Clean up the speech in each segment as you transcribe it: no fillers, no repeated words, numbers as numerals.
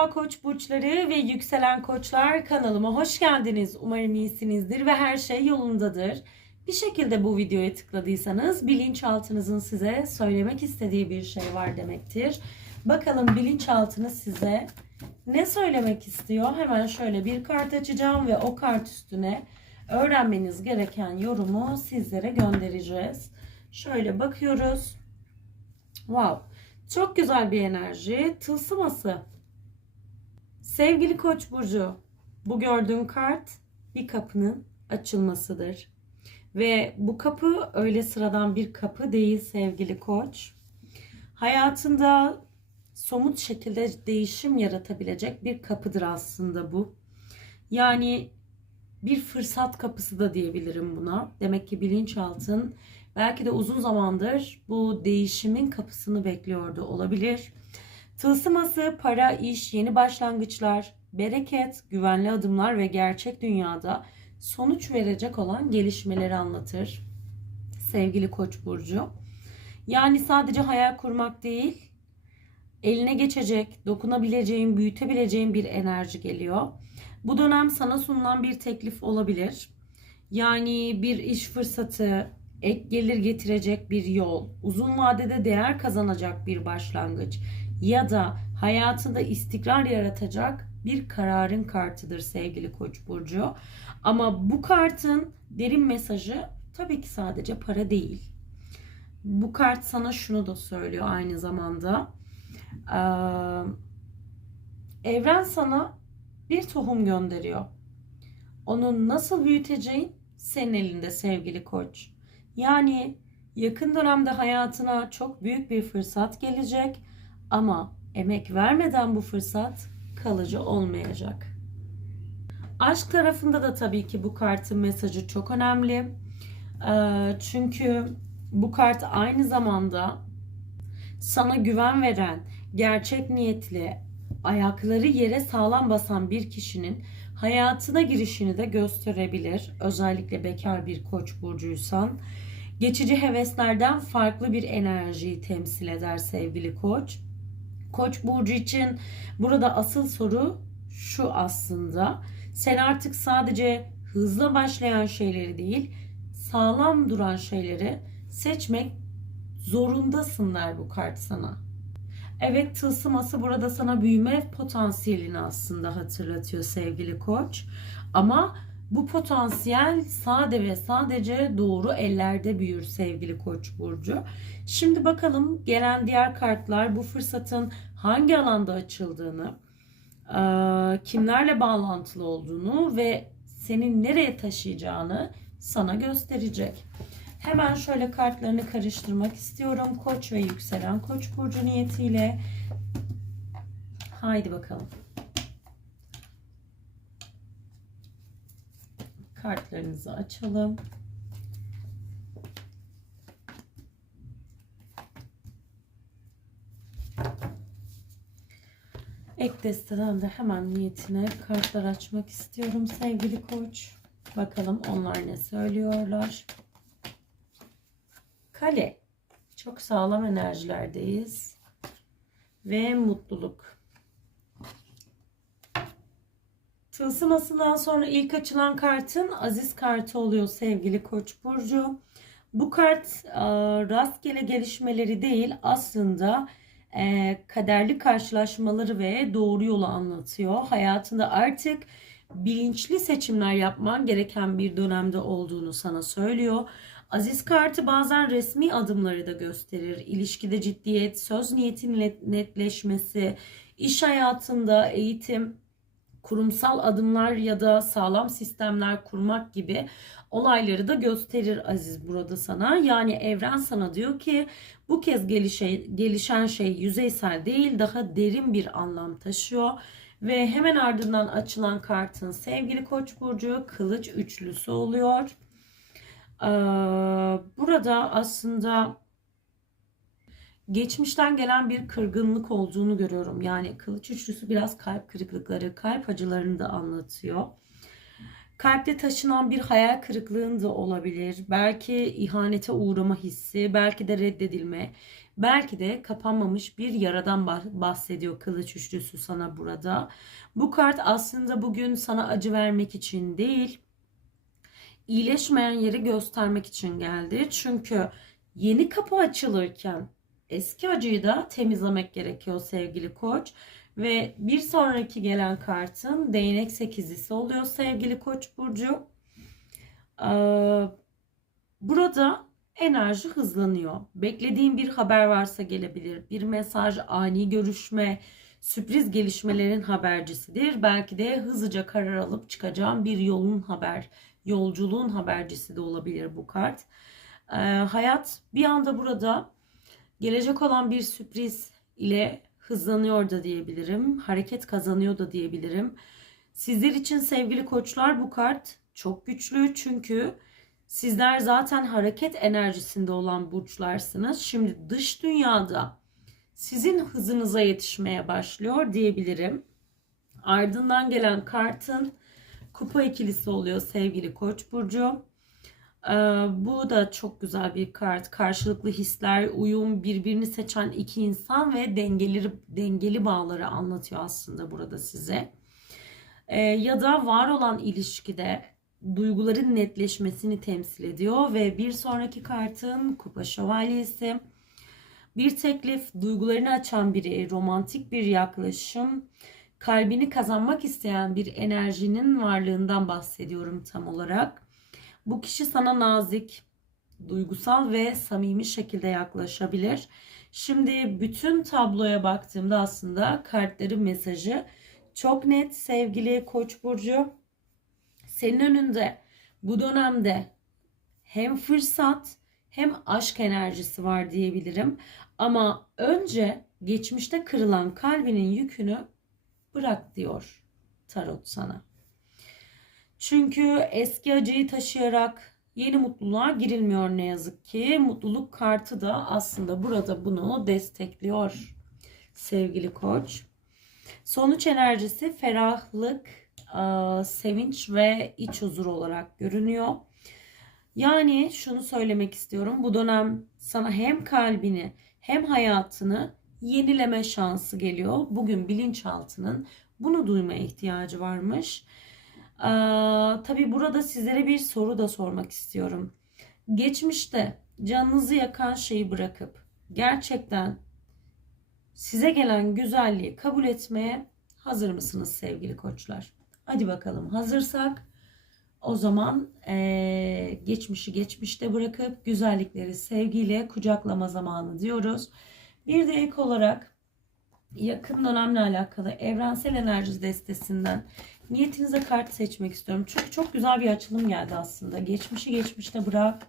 Merhaba Koç burçları ve yükselen koçlar, kanalıma hoş geldiniz. Umarım iyisinizdir ve her şey yolundadır. Bir şekilde bu videoya tıkladıysanız bilinçaltınızın size söylemek istediği bir şey var demektir. Bakalım bilinçaltınız size ne söylemek istiyor? Hemen şöyle bir kart açacağım ve o kart üstüne öğrenmeniz gereken yorumu sizlere göndereceğiz. Şöyle bakıyoruz. Wow. Çok güzel bir enerji. Tılsıması. Sevgili Koç burcu, bu gördüğün kart bir kapının açılmasıdır. Ve bu kapı öyle sıradan bir kapı değil sevgili Koç. Hayatında somut şekilde değişim yaratabilecek bir kapıdır aslında bu. Yani bir fırsat kapısı da diyebilirim buna. Demek ki bilinçaltın belki de uzun zamandır bu değişimin kapısını bekliyordu olabilir. Tılsıması para, iş, yeni başlangıçlar, bereket, güvenli adımlar ve gerçek dünyada sonuç verecek olan gelişmeleri anlatır. Sevgili Koç burcu. Yani sadece hayal kurmak değil, eline geçecek, dokunabileceğin, büyütebileceğin bir enerji geliyor. Bu dönem sana sunulan bir teklif olabilir. Yani bir iş fırsatı, ek gelir getirecek bir yol, uzun vadede değer kazanacak bir başlangıç ya da hayatında istikrar yaratacak bir kararın kartıdır sevgili Koç burcu. Ama bu kartın derin mesajı tabii ki sadece para değil. Bu kart sana şunu da söylüyor aynı zamanda. Evren sana bir tohum gönderiyor. Onu nasıl büyüteceğin senin elinde sevgili Koç. Yani yakın dönemde hayatına çok büyük bir fırsat gelecek ama emek vermeden bu fırsat kalıcı olmayacak. Aşk tarafında da tabii ki bu kartın mesajı çok önemli. Çünkü bu kart aynı zamanda sana güven veren, gerçek niyetli, ayakları yere sağlam basan bir kişinin hayatına girişini de gösterebilir. Özellikle bekar bir Koç burcuysan. Geçici heveslerden farklı bir enerjiyi temsil eder sevgili Koç. Koç burcu için burada asıl soru şu aslında. Sen artık sadece hızla başlayan şeyleri değil, sağlam duran şeyleri seçmek zorundasın der bu kart sana. Evet, tılsıması burada sana büyüme potansiyelini aslında hatırlatıyor sevgili Koç. Ama bu potansiyel sade ve sadece doğru ellerde büyür sevgili Koç burcu. Şimdi bakalım gelen diğer kartlar bu fırsatın hangi alanda açıldığını, kimlerle bağlantılı olduğunu ve seni nereye taşıyacağını sana gösterecek. Hemen şöyle kartlarını karıştırmak istiyorum. Koç ve yükselen Koç burcu niyetiyle. Haydi bakalım. Kartlarınızı açalım. Ek desteden de hemen niyetine kartlar açmak istiyorum sevgili Koç. Bakalım onlar ne söylüyorlar. Kale. Çok sağlam enerjilerdeyiz. Ve mutluluk. Tılsımasından sonra ilk açılan kartın Aziz kartı oluyor sevgili Koç burcu. Bu kart rastgele gelişmeleri değil, aslında kaderli karşılaşmaları ve doğru yolu anlatıyor. Hayatında artık bilinçli seçimler yapman gereken bir dönemde olduğunu sana söylüyor. Aziz kartı bazen resmi adımları da gösterir. İlişkide ciddiyet, söz niyetin netleşmesi, iş hayatında eğitim, kurumsal adımlar ya da sağlam sistemler kurmak gibi olayları da gösterir Aziz burada sana. Yani evren sana diyor ki bu kez gelişen şey yüzeysel değil, daha derin bir anlam taşıyor. Ve hemen ardından açılan kartın sevgili Koç burcu kılıç üçlüsü oluyor. Burada aslında geçmişten gelen bir kırgınlık olduğunu görüyorum. Yani kılıç üçlüsü biraz kalp kırıklıkları, kalp acılarını da anlatıyor. Kalpte taşınan bir hayal kırıklığın da olabilir. Belki ihanete uğrama hissi, belki de reddedilme, Belki de kapanmamış bir yaradan bahsediyor kılıç üçlüsü sana burada. Bu kart aslında bugün sana acı vermek için değil, iyileşmeyen yeri göstermek için geldi. Çünkü yeni kapı açılırken eski acıyı da temizlemek gerekiyor sevgili Koç. Ve bir sonraki gelen kartın değnek sekizlisi oluyor sevgili Koç burcu. Burada enerji hızlanıyor. Beklediğin bir haber varsa gelebilir. Bir mesaj, ani görüşme, sürpriz gelişmelerin habercisidir. Belki de hızlıca karar alıp çıkacağım bir yolculuğun habercisi de olabilir bu kart. Hayat bir anda burada gelecek olan bir sürpriz ile hızlanıyor da diyebilirim. Hareket kazanıyor da diyebilirim. Sizler için sevgili koçlar bu kart çok güçlü çünkü sizler zaten hareket enerjisinde olan burçlarsınız. Şimdi dış dünyada sizin hızınıza yetişmeye başlıyor diyebilirim. Ardından gelen kartın kupa ikilisi oluyor sevgili Koç burcu. Bu da çok güzel bir kart. Karşılıklı hisler, uyum, birbirini seçen iki insan ve dengeli bağları anlatıyor aslında burada size. Ya da var olan ilişkide duyguların netleşmesini temsil ediyor ve bir sonraki kartın kupa şövalyesi. Bir teklif, duygularını açan biri, romantik bir yaklaşım, kalbini kazanmak isteyen bir enerjinin varlığından bahsediyorum tam olarak. Bu kişi sana nazik, duygusal ve samimi şekilde yaklaşabilir. Şimdi bütün tabloya baktığımda aslında kartların mesajı çok net sevgili Koç burcu. Senin önünde bu dönemde hem fırsat hem aşk enerjisi var diyebilirim. Ama önce geçmişte kırılan kalbinin yükünü bırak diyor tarot sana. Çünkü eski acıyı taşıyarak yeni mutluluğa girilmiyor ne yazık ki. Mutluluk kartı da aslında burada bunu destekliyor sevgili Koç. Sonuç enerjisi ferahlık, sevinç ve iç huzur olarak görünüyor. Yani şunu söylemek istiyorum. Bu dönem sana hem kalbini hem hayatını yenileme şansı geliyor. Bugün bilinçaltının bunu duymaya ihtiyacı varmış. Tabii burada sizlere bir soru da sormak istiyorum. Geçmişte canınızı yakan şeyi bırakıp gerçekten size gelen güzelliği kabul etmeye hazır mısınız sevgili koçlar? Hadi bakalım, hazırsak o zaman geçmişi geçmişte bırakıp güzellikleri sevgiyle kucaklama zamanı diyoruz. Bir de ek olarak yakın dönemle alakalı evrensel enerji destesinden niyetinize kart seçmek istiyorum. Çünkü çok güzel bir açılım geldi aslında. Geçmişi geçmişte bırak,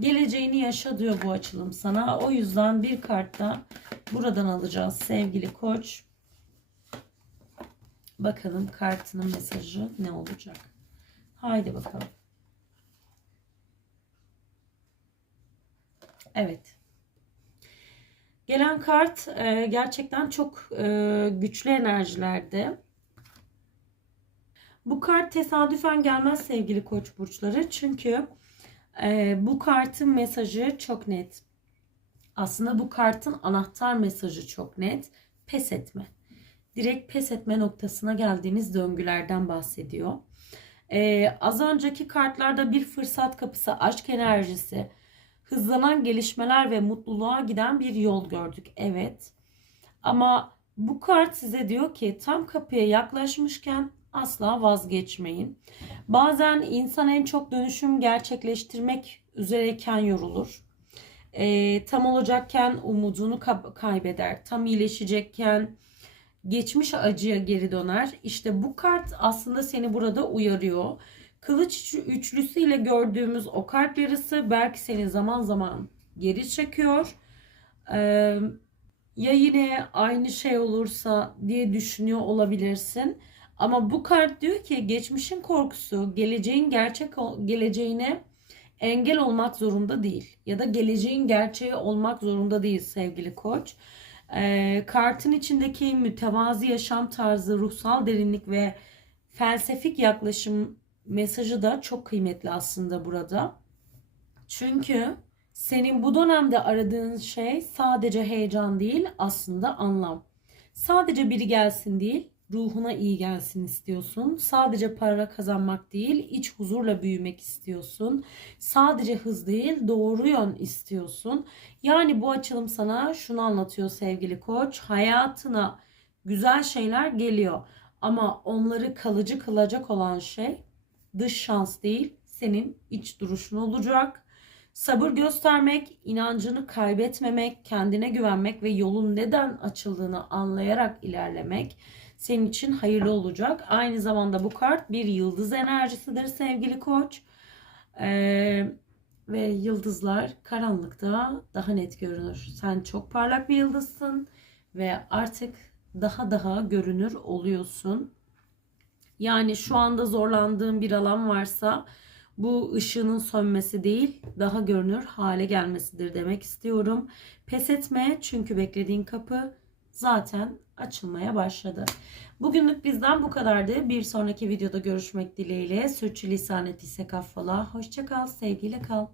geleceğini yaşa diyor bu açılım sana. O yüzden bir kart da buradan alacağız sevgili Koç. Bakalım kartının mesajı ne olacak? Haydi bakalım. Evet. Gelen kart gerçekten çok güçlü enerjilerde. Bu kart tesadüfen gelmez sevgili Koç burçları. Çünkü bu kartın mesajı çok net. Aslında bu kartın anahtar mesajı çok net. Pes etme. Direkt pes etme noktasına geldiğimiz döngülerden bahsediyor. Az önceki kartlarda bir fırsat kapısı, aşk enerjisi, hızlanan gelişmeler ve mutluluğa giden bir yol gördük. Evet. Ama bu kart size diyor ki tam kapıya yaklaşmışken asla vazgeçmeyin. Bazen insan en çok dönüşüm gerçekleştirmek üzereyken yorulur. Tam olacakken umudunu kaybeder. Tam iyileşecekken geçmiş acıya geri döner. İşte bu kart aslında seni burada uyarıyor. Kılıç üçlüsüyle gördüğümüz o kart yarısı belki seni zaman zaman geri çekiyor. Ya yine aynı şey olursa diye düşünüyor olabilirsin. Ama bu kart diyor ki geçmişin korkusu geleceğine engel olmak zorunda değil. Ya da geleceğin gerçeği olmak zorunda değil sevgili Koç. Kartın içindeki mütevazi yaşam tarzı, ruhsal derinlik ve felsefik yaklaşım mesajı da çok kıymetli aslında burada. Çünkü Senin bu dönemde aradığın şey sadece heyecan değil, aslında anlam. Sadece biri gelsin değil, ruhuna iyi gelsin istiyorsun. Sadece para kazanmak değil, iç huzurla büyümek istiyorsun. Sadece hız değil, doğru yön istiyorsun. Yani bu açılım sana şunu anlatıyor sevgili koç. Hayatına güzel şeyler geliyor. Ama onları kalıcı kılacak olan şey dış şans değil, senin iç duruşun olacak. Sabır göstermek, inancını kaybetmemek, kendine güvenmek ve yolun neden açıldığını anlayarak ilerlemek senin için hayırlı olacak. Aynı zamanda bu kart bir yıldız enerjisidir sevgili koç. Ve yıldızlar karanlıkta daha net görünür. Sen çok parlak bir yıldızsın ve artık daha görünür oluyorsun. Yani şu anda zorlandığın bir alan varsa bu ışığının sönmesi değil, daha görünür hale gelmesidir demek istiyorum. Pes etme çünkü beklediğin kapı zaten açılmaya başladı. Bugünlük bizden bu kadardı. Bir sonraki videoda görüşmek dileğiyle. Sürçülisan ettiysek affola. Hoşça kal, sevgiyle kal.